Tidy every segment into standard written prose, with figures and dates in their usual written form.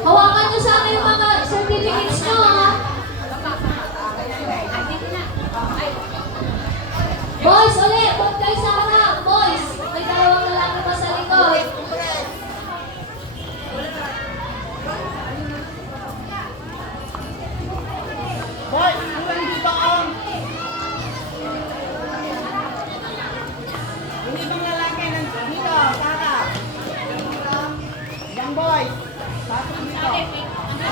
Hawakan nyo sa akin yung mga certificates nyo, ha? Boys, ulit! Huwag kayo sa harap! Boys! May dalawang lalaki pa sa likod. Boy, iwan dito ang... Hindi bang lalaki dito, Sara? Ibang boy. Pasok dito.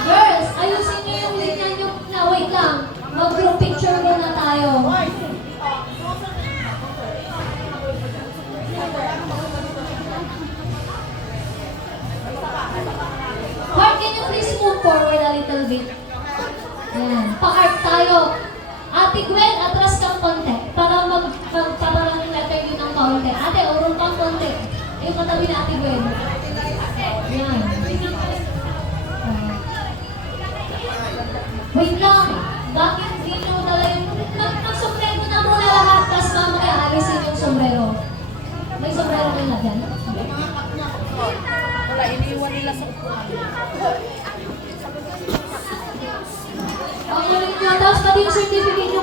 Girls, ayusin nyo yung linya nyo na. Wait lang. Mag-group picture muna tayo. Boy, Heart, can you please move forward a little bit? Ayan. Pa-art tayo. Ate Gwen, atras kang konti. Para magpaparang yung letter yun ng konti. Ate, urong kang konti. Yung katabi na Ate Gwen. Ayan. Wait lang. Bakit di nyo dala yung... Mag-sombrero na muna lahat. Tapos mamaya alisin yung sombrero. May sombrero nila dyan? wala, iniwan nila sa upuan. Ang ulit nyo. Tapos pati yung certificate nyo